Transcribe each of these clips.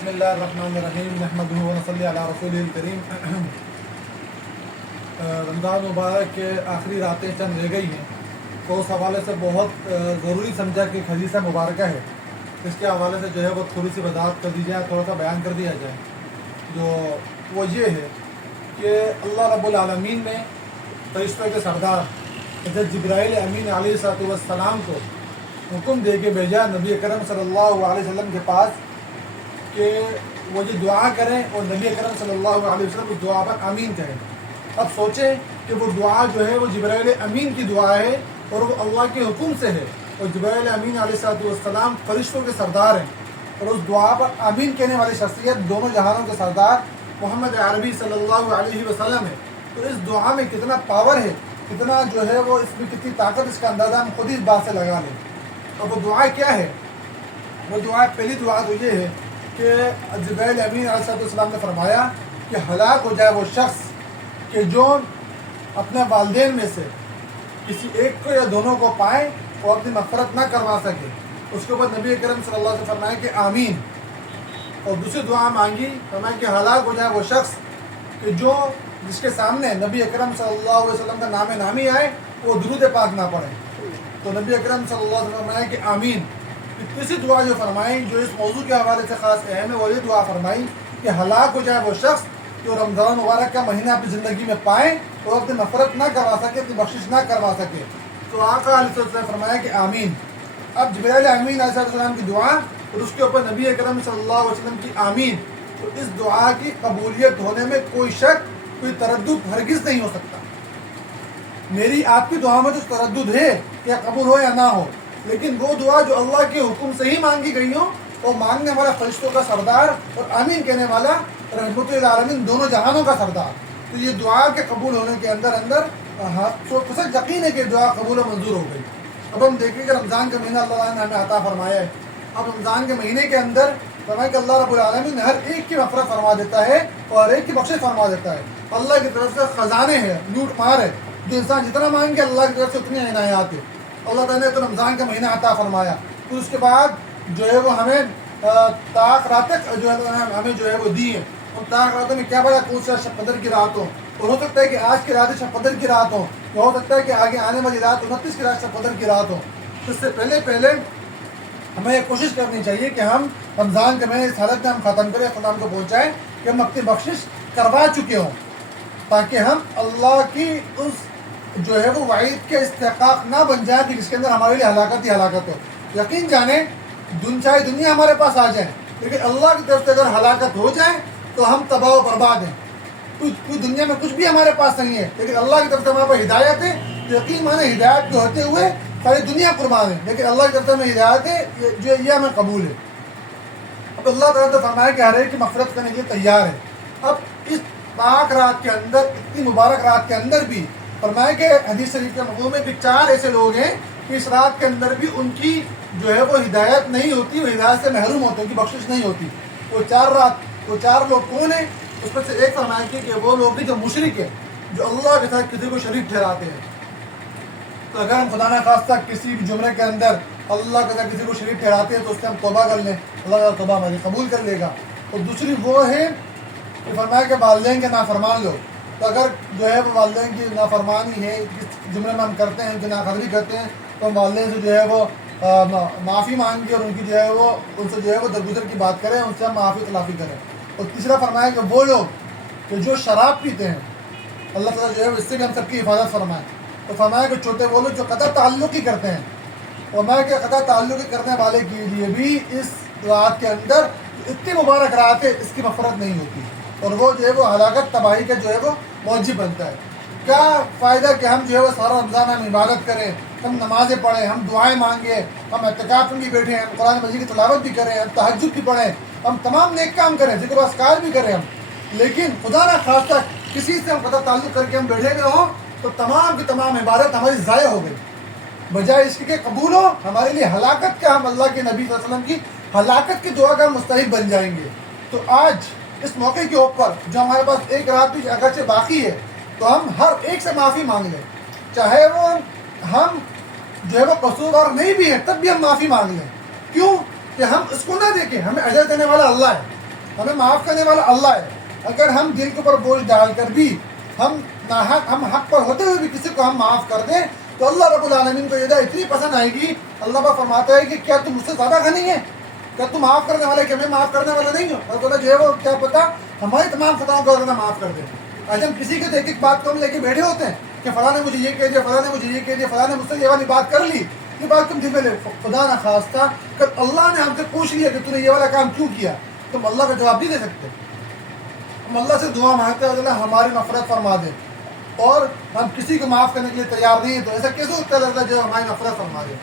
بسم اللہ الرحمن الرحیم نحمدہ ونصلی علی رسول الکریم۔ رمضان مبارک کے آخری راتیں چند رہ گئی ہیں، تو اس حوالے سے بہت ضروری سمجھا کہ ایک حدیث مبارکہ ہے، اس کے حوالے سے جو ہے وہ تھوڑی سی وضاحت کر دی جائے، تھوڑا سا بیان کر دیا جائے۔ جو وہ یہ ہے کہ اللہ رب العالمین نے فرشتوں کے سردار حضرت جبرائیل امین علیہ السلام کو حکم دے کے بھیجا نبی اکرم صلی اللہ علیہ وسلم کے پاس کہ وہ جو دعا کریں اور نبی اکرم صلی اللہ علیہ وسلم اس دعا پر آمین کہیں۔ اب سوچیں کہ وہ دعا جو ہے وہ جبرائیل امین کی دعا ہے اور وہ اللہ کے حکم سے ہے، اور جبرائیل امین علیہ السلام فرشتوں کے سردار ہیں، اور اس دعا پر آمین کہنے والی شخصیت دونوں جہانوں کے سردار محمد عربی صلی اللہ علیہ وسلم ہے۔ تو اس دعا میں کتنا پاور ہے، کتنا جو ہے وہ اس میں کتنی طاقت، اس کا اندازہ ہم خود ہی اس بات سے لگا لیں۔ اب وہ دعا کیا ہے؟ وہ دعا پہلی دعا تو یہ ہے کہ جبرائیل امین علیہ السلام نے فرمایا کہ ہلاک ہو جائے وہ شخص کہ جو اپنے والدین میں سے کسی ایک کو یا دونوں کو پائے اور اپنی مغفرت نہ کروا سکے۔ اس کے بعد نبی اکرم صلی اللہ علیہ وسلم فرمایا کہ آمین، اور دوسری دعا مانگی، فرمایا کہ ہلاک ہو جائے وہ شخص کہ جو جس کے سامنے نبی اکرم صلی اللہ علیہ وسلم کا نام نامی آئے وہ درود پاک نہ پڑھے۔ تو نبی اکرم صلی اللہ علیہ وسلم فرمایا کہ آمین۔ تیسری دعا جو فرمائی، جو اس موضوع کے حوالے سے خاص اہم ہے، وہ یہ دعا فرمائی کہ ہلاک ہو جائے وہ شخص جو رمضان مبارک کا مہینہ اپنی زندگی میں پائے اور اپنی مغفرت نہ کروا سکے، اپنی بخشش نہ کروا سکے۔ تو آقا علیہ السلام نے فرمایا کہ آمین۔ اب جبرائیل امین علیہ السلام کی دعا اور اس کے اوپر نبی اکرم صلی اللہ علیہ وسلم کی آمین، تو اس دعا کی قبولیت ہونے میں کوئی شک، کوئی تردد ہرگز نہیں ہو سکتا۔ میری آپ کی دعا میں تو تردد ہے کہ قبول ہو یا نہ ہو، لیکن وہ دعا جو اللہ کے حکم سے ہی مانگی گئی ہو، اور مانگنے والا فرشتوں کا سردار اور آمین کہنے والا رحمت للعالمین دونوں جہانوں کا سردار، تو یہ دعا کے قبول ہونے کے اندر یقین ہے کہ دعا قبول و منظور ہو گئی۔ اب ہم دیکھیں کہ رمضان کا مہینہ اللہ تعالیٰ نے ہمیں عطا فرمایا ہے۔ اب رمضان کے مہینے کے اندر فرمایا کہ اللہ رب العالمین ہر ایک کی مغفرت فرما دیتا ہے اور ہر ایک کی بخشش فرما دیتا ہے۔ اللہ کی طرف سے خزانے ہیں، لوٹ مار ہے، جو انسان جتنا مانگے اللہ کی طرف سے اتنی عنایات ہے۔ اللہ تعالیٰ نے تو رمضان کا مہینہ عطا فرمایا، پھر اس کے بعد جو ہے وہ ہمیں طاق راتیں جو ہے ہمیں جو ہے وہ دی ہیں۔ ان طاق راتوں میں کیا پتا کون سا شب قدر کی رات ہو، اور ہو سکتا ہے کہ آج کی رات شب قدر کی رات ہو، یا ہو سکتا ہے کہ آگے آنے والی رات 29 کی رات شب قدر کی رات ہو۔ تو اس سے پہلے ہمیں یہ کوشش کرنی چاہیے کہ ہم رمضان کے مہینے اس حالت میں ہم ختم کریں، ختم کو پہنچائیں کہ ہم اپنی بخشش کروا چکے ہوں، تاکہ ہم اللہ کی اس جو ہے وہ وعید کے استحقاق نہ بن جائے کہ جس کے اندر ہمارے لیے ہلاکت ہی ہلاکت ہو۔ یقین جانیں چاہے دنیا ہمارے پاس آ جائے، لیکن اللہ کی طرف سے اگر ہلاکت ہو جائے تو ہم تباہ و برباد ہیں۔ کوئی دنیا میں کچھ بھی ہمارے پاس نہیں ہے، لیکن اللہ کی طرف سے ہمارے پاس ہدایت ہے، تو یقین مانے ہدایت کے ہوتے ہوئے ساری دنیا قربان ہے، لیکن اللہ کی طرف سے ہمیں ہدایت ہے جو یہ ہمیں قبول ہے۔ اب اللہ تعالیٰ نے فرمایا کہ ہر ایک کی مغفرت کرنے کے لیے تیار ہے۔ اب اس پاک رات کے اندر، اتنی مبارک رات کے اندر بھی فرمایا کہ حدیث شریف کے مفہوم میں کہ 4 ایسے لوگ ہیں کہ اس رات کے اندر بھی ان کی جو ہے وہ ہدایت نہیں ہوتی، وہ ہدایت سے محروم ہوتے ہیں، ان کی بخشش نہیں ہوتی۔ وہ 4 لوگ کون ہیں؟ اس میں سے ایک فرمایا کہ وہ لوگ بھی جو مشرک ہیں، جو اللہ کے ساتھ کسی کو شریک ٹھہراتے ہیں۔ تو اگر ہم خدا نخواستہ کسی بھی جملے کے اندر اللہ کے ساتھ کسی کو شریک ٹھہراتے ہیں تو اس سے ہم توبہ کر لیں، اللہ تعالیٰ توبہ ہماری قبول کر لے گا۔ اور دوسری وہ ہے کہ فرمایا کہ والدین کے نافرمان لوگ، تو اگر جو ہے وہ والدین کی نافرمانی ہے، جس جملے میں ہم کرتے ہیں، ان کی ناقدری کرتے ہیں، تو ہم والدین سے جو ہے وہ معافی مانگیں اور ان کی جو ہے وہ ان سے جو ہے وہ درگزر کی بات کریں، ان سے ہم معافی خلافی کریں۔ اور تیسرا فرمایا کہ وہ لوگ کہ جو شراب پیتے ہیں، اللہ تعالیٰ جو ہے اس سے بھی ہم سب کی حفاظت فرمائے۔ تو فرمایا کہ چھوٹے وہ لوگ جو قطع تعلق ہی کرتے ہیں، فرمایا کہ قطع تعلق کرنے والے کے لیے بھی اس رات کے اندر اتنی مبارک رات ہے، اس کی مغفرت نہیں ہوتی، اور وہ جو ہے وہ ہلاکت تباہی کا جو ہے وہ موجب بنتا ہے۔ کیا فائدہ کہ ہم جو ہے وہ سارا رمضان ہم عبادت کریں، ہم نمازیں پڑھیں، ہم دعائیں مانگیں، ہم اعتکاف میں بھی بیٹھیں، ہم قرآن مجید کی تلاوت بھی کریں، ہم تہجد بھی پڑھیں، ہم تمام نیک کام کریں، ذکر و اذکار بھی کریں ہم، لیکن خدا نہ خواستہ کسی سے ہم قطع تعلق کر کے ہم بیٹھے ہوئے ہوں تو تمام کی تمام عبادت ہماری ضائع ہو گئی، بجائے اس کے قبول ہو ہمارے لیے ہلاکت کا، ہم اللہ کے نبی صلی اللہ علیہ وسلم کی ہلاکت کی دعا کا مستحق بن جائیں گے۔ تو آج اس موقع کے اوپر جو ہمارے پاس ایک رات بھی اگرچہ باقی ہے، تو ہم ہر ایک سے معافی مانگ لیں، چاہے وہ ہم جو ہے وہ قصوروار نہیں بھی ہے، تب بھی ہم معافی مانگ لیں۔ کیوں کہ ہم اس کو نہ دیکھیں، ہمیں اجر دینے والا اللہ ہے، ہمیں معاف کرنے والا اللہ ہے. اگر ہم دل کے اوپر بوجھ ڈال کر بھی ہم حق پر ہوتے ہوئے بھی کسی کو ہم معاف کر دیں تو اللہ رب العالمین کو یہ ہدایت اتنی پسند آئے گی. اللہ پاک فرماتا ہے کہ کیا تم مجھ سے زیادہ غنی ہے؟ کیا تم معاف کرنے والے کہ میں معاف کرنے والا نہیں ہوں؟ اور بولا جو ہے وہ کیا پتا ہماری تمام خطاؤں کو اللہ معاف کر دے. آج ہم کسی کے ایک ایک بات کو ہم لے کے بیٹھے ہوتے ہیں کہ فلاں نے مجھے یہ کہہ دیا, فلاں نے مجھے یہ کہہ دیا, فلاں نے مجھ سے یہ والی بات کر لی. یہ بات تم دل میں لے, خدا نہ خواستہ کہ اللہ نے ہم سے پوچھ لیا کہ تم نے یہ والا کام کیوں کیا, تم اللہ کا جواب نہیں دے سکتے. ہم اللہ سے دعا مانگتے ہیں اللہ ہماری نفرت فرما دے, اور ہم کسی کو معاف کرنے کے لیے تیار نہیں ہیں. تو ایسا کیسے ہوتا ہے اللہ جو ہماری نفرت فرما دے؟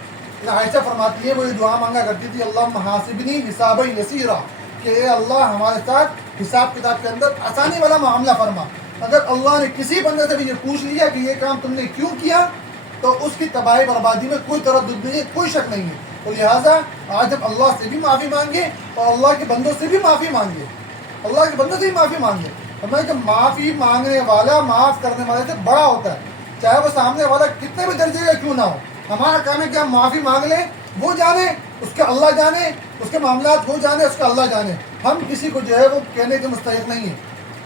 عائشہ فرماتی ہے وہ یہ دعا مانگا کرتی تھی, اللہ محاسبنی حسابا یسیرا, کہ اے اللہ ہمارے ساتھ حساب کتاب کے اندر آسانی والا معاملہ فرما. اگر اللہ نے کسی بندے سے بھی یہ پوچھ لیا کہ یہ کام تم نے کیوں کیا تو اس کی تباہی بربادی میں کوئی تردد نہیں ہے, کوئی شک نہیں ہے. تو لہٰذا آج ہم اللہ سے بھی معافی مانگے اور اللہ کے بندوں سے بھی معافی مانگے, اللہ کے بندوں سے بھی معافی مانگے. ہمیں کہ معافی مانگنے والا معاف کرنے والے سے بڑا ہوتا ہے, چاہے وہ سامنے والا کتنے بھی درجے کا کیوں نہ ہو. ہمارا کام ہے کہ ہم معافی مانگ لیں, وہ جانے, اس کے اللہ جانے, اس کے معاملات وہ جانے, اس کا اللہ جانے. ہم کسی کو جو ہے وہ کہنے کے مستحق نہیں ہیں.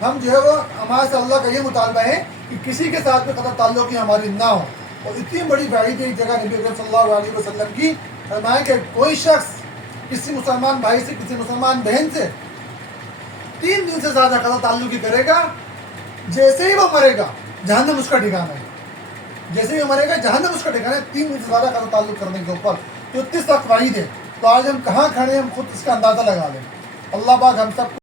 ہم جو ہے وہ ہمارے سے اللہ کا یہ مطالبہ ہے کہ کسی کے ساتھ میں قطع تعلق ہماری نہ ہو. اور اتنی بڑی بعید ایک جگہ نبی اکرم صلی اللہ علیہ وسلم کی فرمایا کہ کوئی شخص کسی مسلمان بھائی سے, کسی مسلمان بہن سے 3 دن سے زیادہ قطع تعلقی کرے گا, جیسے ہی وہ مرے گا جہنم اس کا ٹھکانہ ہے. جیسے ہی وہ مرے گا جہنم اس کا ٹھکانہ ہے, 3 دن سے زیادہ قطع تعلق کرنے کے اوپر. تو اتنی سخت وعید ہے. تو آج ہم کہاں کھڑے ہیں ہم خود اس کا اندازہ لگا لیں. اللہ پاک ہم سب